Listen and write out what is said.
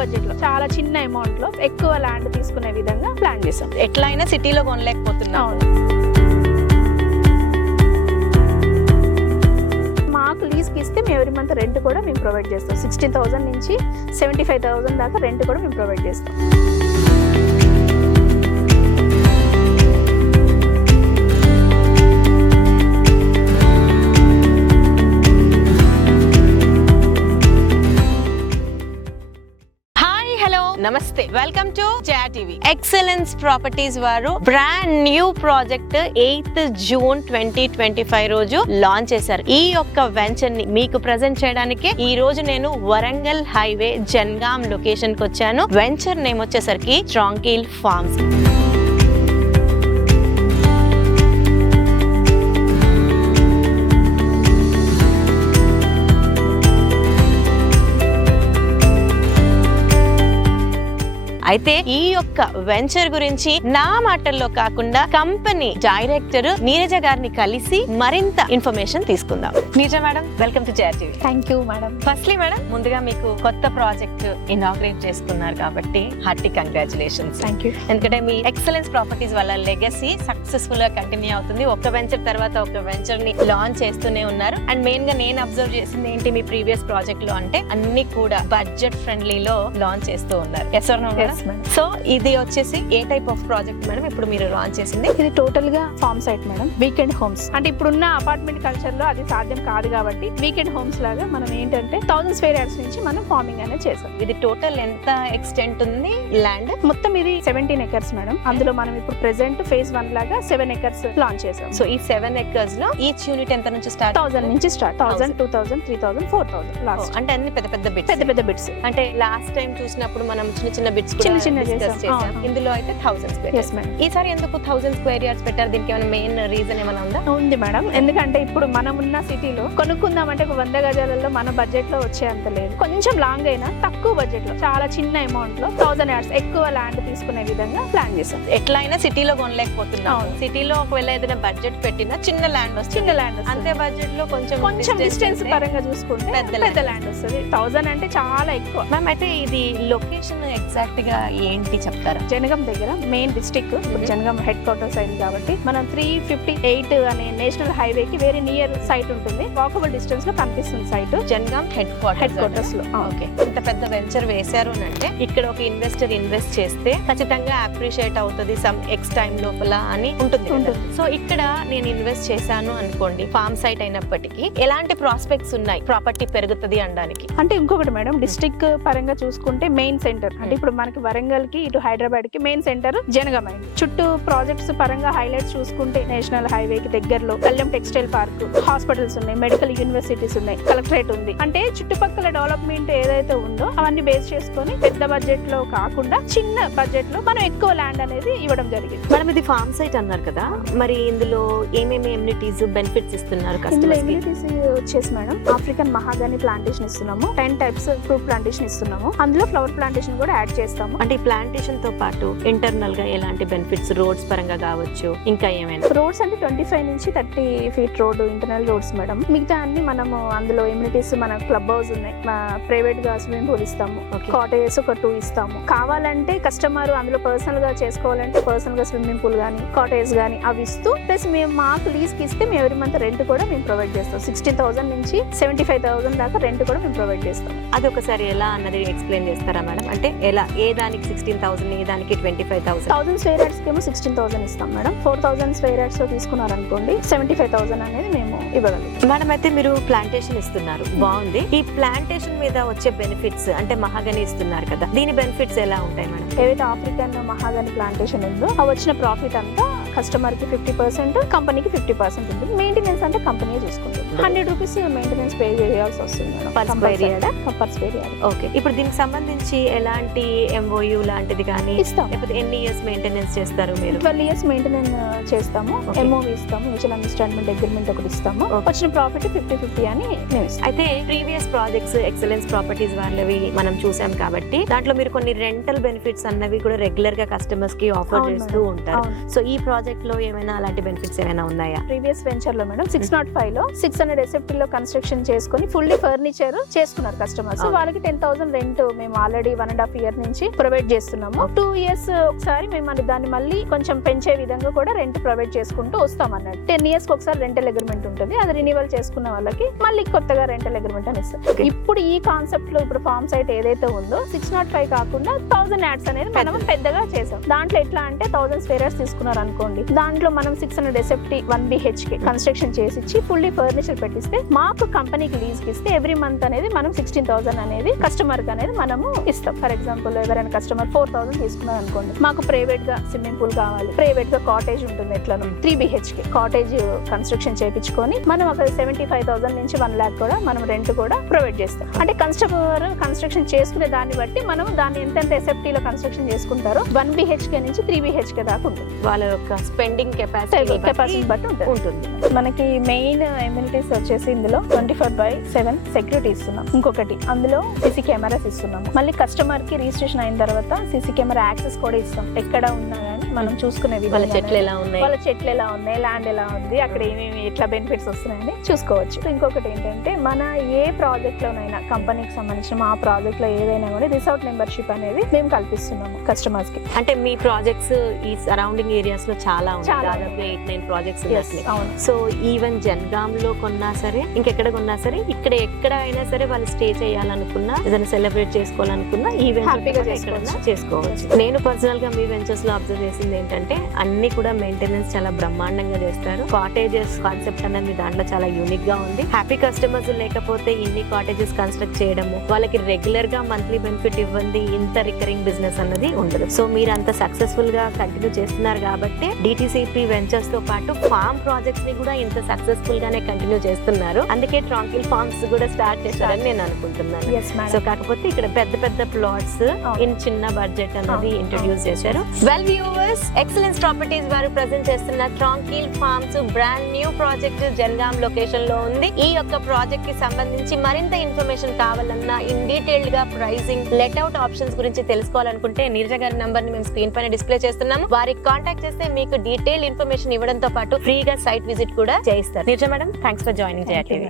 Budget లో చాలా చిన్న అమౌంట్ లో ఎక్కువ ల్యాండ్ తీసుకునే విధంగా ప్లాన్ చేసాం. ఎట్లయినా సిటీలో కొనలేకపోతున్నాం. మాకు లీజ్కి ఇస్తే మేము ఎవ్రీ మంత్ రెంట్ కూడా మేము ప్రొవైడ్ చేస్తాం. 16,000 నుంచి 75,000 దాకా రెంట్ కూడా మేము ప్రొవైడ్ చేస్తాం. నమస్తే, welcome to Jaya TV. Excellence properties వారు brand new project 8th June 2025 రోజు లాంచ్ చేశారు. ఈ యొక్క వెంచర్ ని మీకు ప్రెజెంట్ చేయడానికి ఈ రోజు నేను వరంగల్ హైవే జన్గాం లొకేషన్ కి వచ్చాను. వెంచర్ నేమ్ వచ్చేసరికి ట్రాంకిల్ ఫార్మ్స్. అయితే ఈ యొక్క వెంచర్ గురించి నా మాటల్లో కాకుండా కంపెనీ డైరెక్టర్ నీరజ గారిని కలిసి మరింత ఇన్ఫర్మేషన్ తీసుకుందాం. Neeraja madam, welcome to Jaya TV. Thank you madam. Firstly madam, ముందుగా మీకు కొత్త ప్రాజెక్ట్ ఇనాగ్రేట్ చేసుకున్నారు కాబట్టి హార్టీ కంగ్రాచులేషన్స్. Thank you. ఎందుకంటే మీ ఎక్సలెన్స్ ప్రాపర్టీస్ వల్ల లెగసీ సక్సెస్ఫుల్ గా కంటిన్యూ అవుతుంది. ఒక వెంచర్ తర్వాత ఒక వెంచర్ ని లాంచ్ చేస్తూనే ఉన్నారు. అండ్ మెయిన్ గా నేను అబ్జర్వ్ చేసింది ఏంటి, మీ ప్రీవియస్ ప్రాజెక్ట్ లో అంటే అన్ని కూడా బడ్జెట్ ఫ్రెండ్లీలో లాంచ్ చేస్తూ ఉన్నారు. సో ఇది వచ్చేసి ఏ టైప్ ఆఫ్ ప్రాజెక్ట్ మేడం ఇప్పుడు మీరు లాంచ్ చేసింది? ఇది టోటల్ గా farm site madam, weekend homes. అంటే ఇప్పుడున్న అపార్ట్మెంట్ కల్చర్ లో అది సాధ్యం కాదు కాబట్టి వీకెండ్ హోమ్స్ లాగా మనం ఏంటంటే 1000 స్క్వేర్ యార్డ్స్ నుంచి మనం ఫార్మింగ్ అనేది చేసాం. ఇది టోటల్ ఎంత ఎక్స్టెంట్ ఉంది ల్యాండ్? మొత్తం ఇది 17 acres మేడం. అందులో మనం ఇప్పుడు ప్రెసెంట్ phase 1 లాగా 7 acres లాంచ్ చేసాం. సో ఈ 7 acres లో ఈచ్ యూనిట్ ఎంత నుంచి స్టార్ట్? 1000 నుంచి స్టార్ట్. 1000, 2000, 3000, 4000 లాస్ట్. అంటే అన్ని పెద్ద పెద్ద బిట్స్. అంటే లాస్ట్ టైం చూసినప్పుడు మనం చిన్న బిట్స్ చిన్న డిస్కస్ చేసాం. ఇందులో అయితే 1000 స్క్వేర్ యార్డ్స్. ఈసారి ఎందుకు 1000 స్క్వేర్ యార్డ్స్ పెట్టారు? దీనికి ఏమైనా మెయిన్ రీజన్ ఏమైనా ఉందా? ఉంది మేడం. ఎందుకంటే ఇప్పుడు మనం ఉన్న సిటీలో కొనుక్కుందామంటే ఒక 100 గజాలలో మన బడ్జెట్ లో వచ్చేంత లేదు. కొంచెం లాంగ్ అయినా తక్కువ బడ్జెట్ లో చాలా చిన్న అమౌంట్ లో 1000 యార్డ్స్ ఎక్కువ ల్యాండ్ తీసుకునే విధంగా ప్లాన్ చేసాం. ఎట్లయినా సిటీలో కొనలేకపోతున్నాం. సిటీలో ఒకవేళ ఏదైనా బడ్జెట్ పెట్టినా చిన్న ల్యాండ్ వస్తుంది. అంతే బడ్జెట్ లో కొంచెం డిస్టెన్స్ పరంగా చూసుకుంటే పెద్ద ల్యాండ్ వస్తుంది. 1000 అంటే చాలా ఎక్కువ మ్యామ్. అయితే ఇది లొకేషన్ ఎగ్జాక్ట్ గా ఏంటి చెప్తారా? జనగాం దగ్గర మెయిన్ డిస్ట్రిక్ట్. ఇప్పుడు జనగాం హెడ్ క్వార్టర్స్ అయింది కాబట్టి మనం 358 అనే నేషనల్ హైవే కి వెరీ నియర్ సైట్ ఉంటుంది. వాకబుల్ డిస్టెన్స్ లో కనిపిస్తుంది సైట్. జనగాం హెడ్ క్వార్టర్స్ లో. ఓకే, ఇంత పెద్ద వెంచర్ వేశారు అంటే ఇక్కడ ఒక ఇన్వెస్టర్ ఇన్వెస్ట్ చేస్తే ఖచ్చితంగా అప్రిషియేట్ అవుతుంది సమ్ ఎక్స్ టైం లోపల అని ఉంటుంది. సో ఇక్కడ నేను ఇన్వెస్ట్ చేశాను అనుకోండి, ఫార్మ్ సైట్ అయినప్పటికీ ఎలాంటి ప్రాస్పెక్ట్స్ ఉన్నాయి ప్రాపర్టీ పెరుగుతుంది అనడానికి? అంటే ఇంకొకటి మేడం, డిస్ట్రిక్ట్ పరంగా చూసుకుంటే మెయిన్ సెంటర్ అంటే ఇప్పుడు మనకి వరంగల్ కి ఇటు హైదరాబాద్ కి మెయిన్ సెంటర్ జనగాం అయింది. చుట్టూ ప్రాజెక్ట్స్ పరంగా హైలైట్స్ చూసుకుంటే నేషనల్ హైవే కి దగ్గరలో కళ్యాణ్ టెక్స్టైల్ పార్క్, హాస్పిటల్స్ ఉన్నాయి, మెడికల్ యూనివర్సిటీస్ ఉన్నాయి, కలెక్టరేట్ ఉంది. అంటే చుట్టుపక్కల డెవలప్మెంట్ ఏదైతే ఉందో అవన్నీ బేస్ చేసుకొని పెద్ద బడ్జెట్ లో కాకుండా చిన్న బడ్జెట్ లో మనం ఎక్కువ ల్యాండ్ అనేది ఇవ్వడం జరిగింది. మనం ఇది ఫార్మ్ సైట్ అన్నారు కదా, మరి ఇందులో ఏమేమి ఎమ్యూనిటీస్ బెనిఫిట్స్ ఇస్తున్నారు? ఇందులో ఎమ్యూనిటీస్ వచ్చేసి మేడం ఆఫ్రికన్ మహాగని ప్లాంటేషన్ ఇస్తున్నాము, 10 types ఫ్రూట్ ప్లాంటేషన్ ఇస్తున్నాము, అందులో ఫ్లవర్ ప్లాంటేషన్ కూడా యాడ్ చేస్తాము. అంటే ఈ ప్లాంటేషన్ తో పాటు ఇంటర్నల్ గా ఎలాంటి బెనిఫిట్స్, రోడ్స్ పరంగా కావచ్చు, ఇంకా ఏమైనా? రోడ్స్ అంటే 25 నుంచి 30 feet road internal roads madam. మిగతా అన్ని మనము అందులో ఎమ్యూనిటీస్, మన క్లబ్ హౌస్ ఉన్నాయి, ప్రైవేట్ గా స్విమ్మింగ్ పూల్ ఇస్తాము, కాటేజెస్ ఒక 2 ఇస్తాము. కావాలంటే కస్టమర్ అందులో పర్సనల్ గా చేసుకోవాలంటే పర్సనల్ గా స్విమ్మింగ్ పూల్ గానీ కాటేజ్ గానీ అవి ఇస్తూ, ప్లస్ మేము మాకు లీజ్ కి ఇస్తే మేము ఎవ్రీ మంత్ రెంట్ కూడా మేము ప్రొవైడ్ చేస్తాం. 16,000 నుంచి 75,000 దాకా రెంట్ కూడా మేము ప్రొవైడ్ చేస్తాం. అది ఒకసారి ఎలా అన్నది ఎక్స్ప్లెయిన్ చేస్తారా మేడం? అంటే ఎలా, ఏ దానికి 16,000, ఏ దానికి 25,000? 1000 స్క్వేర్ యార్డ్స్ కి ఏమో 16,000 ఇస్తాం మేడం. 4000 స్క్వేర్ యార్డ్స్ లో తీసుకున్నారనుకోండి 75,000 అనేది మేము ఇవ్వగలుగుతాం. మేడం, అయితే మీరు ప్లాంటేషన్ ఇస్తున్నారు, బాగుంది. ఈ ప్లాంటేషన్ మీద వచ్చే బెనిఫిట్స్ అంటే మహాగని ఇస్తున్నారు కదా, దీని బెనిఫిట్స్ ఎలా ఉంటాయి మేడం? ఏదైతే ఆఫ్రికన్ మహాగని ప్లాంటేషన్ ఉందో ఆ వచ్చిన ప్రాఫిట్ అంతా కస్టమర్ కి 50%, కంపెనీకి 50% ఉంటుంది. మెయింటెనెన్స్ అంటే కంపెనీ చూసుకుంటుంది. 100 రూపీస్ మెయింటెనెన్స్ పే చేయాల్సి వస్తుంది madam per square yard. Okay, ఇప్పుడు దీనికి సంబంధించి ఎలాంటి MOU లాంటిది కానీ ఇస్తాం, లేకపోతే ఎన్ని ఇయర్స్ మెయింటెనెన్స్ చేస్తారు మీరు? 12 years మెయింటెనెన్స్ చేస్తాము. MOU ఇస్తాము, మ్యూచువల్ అండర్స్టాండింగ్ అగ్రిమెంట్ ఒకటి ఇస్తాము. వచ్చిన ప్రాఫిట్ 50-50 అని మేము ఇస్తాం. అయితే ప్రీవియస్ ప్రాజెక్ట్స్ ఎక్సలెన్స్ ప్రాపర్టీస్ వాళ్ళవి మనం చూసాం కాబట్టి దాంట్లో మీరు కొన్ని రెంటల్ బెనిఫిట్స్ అన్నవి కూడా రెగ్యులర్ గా కస్టమర్స్ కి ఆఫర్ చేస్తూ ఉంటారు. సో ఈ ప్రాజెక్ట్ ప్రాజెక్ట్ లో ఏమైనా అలాంటి బెనిఫిట్స్ ఏమైనా ఉన్నాయా? ప్రీవియస్ వెంచర్ లో మేడం 605 లో 600 SFT లో కన్స్ట్రక్షన్ చేసుకుని ఫుల్లీ ఫర్నిచర్ చేసుకున్నారు కస్టమర్స్. వాళ్ళకి 10,000 రెంట్ మేము ఆల్రెడీ 1.5 year నుంచి ప్రొవైడ్ చేస్తున్నాము. 2 years ఒకసారి మేము దాన్ని మళ్ళీ కొంచెం పెంచే విధంగా కూడా రెంట్ ప్రొవైడ్ చేసుకుంటూ వస్తాం అన్నట్టు. 10 years ఒకసారి రెంటల్ అగ్రిమెంట్ ఉంటుంది, అది రినివల్ చేసుకున్న వాళ్ళకి మళ్ళీ కొత్తగా రెంటల్ అగ్రిమెంట్ అని ఇస్తాం. ఇప్పుడు ఈ కాన్సెప్ట్ లో ఇప్పుడు ఫార్మ్ సైట్ ఏదైతే ఉందో 605 కాకుండా 1000 యాడ్స్ అనేది మనం పెద్దగా చేసాం. దాంట్లో ఎట్లా అంటే 1000 స్క్వేర్ యార్డ్స్ తీసుకున్నారు అనుకోండి, దాంట్లో మనం 600 SFT 1 BHK కన్స్ట్రక్షన్ చేసి ఇచ్చి ఫుల్లీ ఫర్నిచర్ పెట్టిస్తే మాకు కంపెనీకి లీజ్ కి ఇస్తే ఎవ్రీ మంత్ అనేది మనం 16,000 అనేది కస్టమర్ కి అనేది మనము ఇస్తాం. ఫర్ ఎగ్జాంపుల్ ఎవరైనా కస్టమర్ 4,000 తీసుకున్నారు అనుకోండి, మాకు ప్రైవేట్ గా స్విమ్మింగ్ పూల్ కావాలి, ప్రైవేట్ గా కాటేజ్ ఉంటుంది, ఎట్లా 3 BHK కాటేజ్ కన్స్ట్రక్షన్ చేయించుకొని మనం అక్కడ 75,000 నుంచి 1 lakh కూడా మనం రెంట్ కూడా ప్రొవైడ్ చేస్తాం. అంటే కస్టమర్ కన్స్ట్రక్షన్ చేసుకునే దాన్ని బట్టి మనం దాన్ని ఎంతెంత SFT లో కన్స్ట్రక్షన్ చేసుకుంటారో 1 BHK నుంచి 3 BHK దాకా ఉంటుంది. వాళ్ళ యొక్క స్పెండింగ్ కెపాసిటీ బట్టి ఉంటుంది. మనకి మెయిన్ ఎమ్యూనిటీస్ వచ్చేసి ఇందులో 24/7 సెక్యూరిటీ ఇస్తున్నాం. ఇంకొకటి అందులో CC కెమెరాస్ ఇస్తున్నాము. మళ్ళీ కస్టమర్ కి రిజిస్ట్రేషన్ అయిన తర్వాత CC కెమెరా యాక్సెస్ కూడా ఇస్తాం. ఎక్కడ ఉన్నా కానీ మనం చూసుకునే వాళ్ళ చెట్లు ఎలా ఉన్నాయి, ల్యాండ్ ఎలా ఉంది, అక్కడ ఏమేమి ఎట్లా బెనిఫిట్స్ వస్తున్నాయని చూసుకోవచ్చు. ఇంకొకటి ఏంటంటే మన ఏ ప్రాజెక్ట్ లోనైనా కంపెనీకి సంబంధించిన మా ప్రాజెక్ట్ లో ఏదైనా కూడా రిసార్ట్ మెంబర్షిప్ అనేది మేము కల్పిస్తున్నాము కస్టమర్స్ కి. అంటే మీ ప్రాజెక్ట్స్ ఈ సరౌండింగ్ ఏరియాస్ లో చాలా ఉన్నాయి, దాదాపు 8-9 ప్రాజెక్ట్స్ ఉన్నాయి. సో ఈవెన్ జనగాం లో కొన్నా సరే, ఇంకెక్కడ కొన్నా సరే, ఇక్కడ ఎక్కడ అయినా సరే వాళ్ళు స్టే చేయాలనుకున్నా, ఏదైనా సెలబ్రేట్ చేసుకోవాలనుకున్నా ఈ హ్యాపీగా చేసుకోవచ్చు. నేను పర్సనల్ గా మీ వెంచర్స్ లో అబ్జర్వ్ చేసింది ఏంటంటే అన్ని కూడా మెయింటెనెన్స్ చాలా బ్రహ్మాండంగా చేస్తారు. కాటేజెస్ కాన్సెప్ట్ అనేది దాంట్లో చాలా యూనిక్ గా ఉంది. హ్యాపీ కస్టమర్స్ లేకపోతే ఇన్ని కాటేజెస్ కన్స్ట్రక్ట్ చేయడము, వాళ్ళకి రెగ్యులర్ గా మంత్లీ బెనిఫిట్ ఇవ్వండి, ఇంత రికరింగ్ బిజినెస్ అన్నది ఉండదు. సో మీరు అంత సక్సెస్ఫుల్ గా కంటిన్యూ చేస్తున్నారు కాబట్టి DTCP వెంచర్స్ తో పాటు ఫార్మ్ ప్రాజెక్ట్స్ ని కూడా ఇంత సక్సెస్ఫుల్ గానే కంటిన్యూ చేస్తున్నారు. అందుకే ట్రాంకిల్ ఫార్మ్స్ కూడా స్టార్ట్ చేశారని నేను అనుకుంటున్నాను. సో కాకపోతే ఇక్కడ పెద్ద పెద్ద ప్లాట్స్ ఇన్ చిన్న బడ్జెట్ అన్నది ఇంట్రొడ్యూస్ చేశారు. వెల్ వ్యూవర్స్, ఎక్సలెన్స్ ప్రాపర్టీస్ వారు ప్రెజెంట్ చేస్తున్న Tranquil Farms brand new project Jangaon location లో ఉంది. ఈ యొక్క ప్రాజెక్ట్ కి సంబంధించి మరింత ఇన్ఫర్మేషన్ కావాలన్నా, ఇన్ డీటెయిల్డ్ గా ప్రైసింగ్, లెట్అవుట్ ఆప్షన్స్ గురించి తెలుసుకోవాలనుకుంటే నీరజ గారి నంబర్ ని మేము స్క్రీన్ పైన డిస్ప్లే చేస్తున్నాము. వారికి కాంటాక్ట్ చేస్తే మీకు డీటెయిల్ ఇన్ఫర్మేషన్ ఇవ్వడంతో పాటు ఫ్రీగా సైట్ విజిట్ కూడా చేయిస్తారు. Neeraja madam, thanks for joining Jaya TV.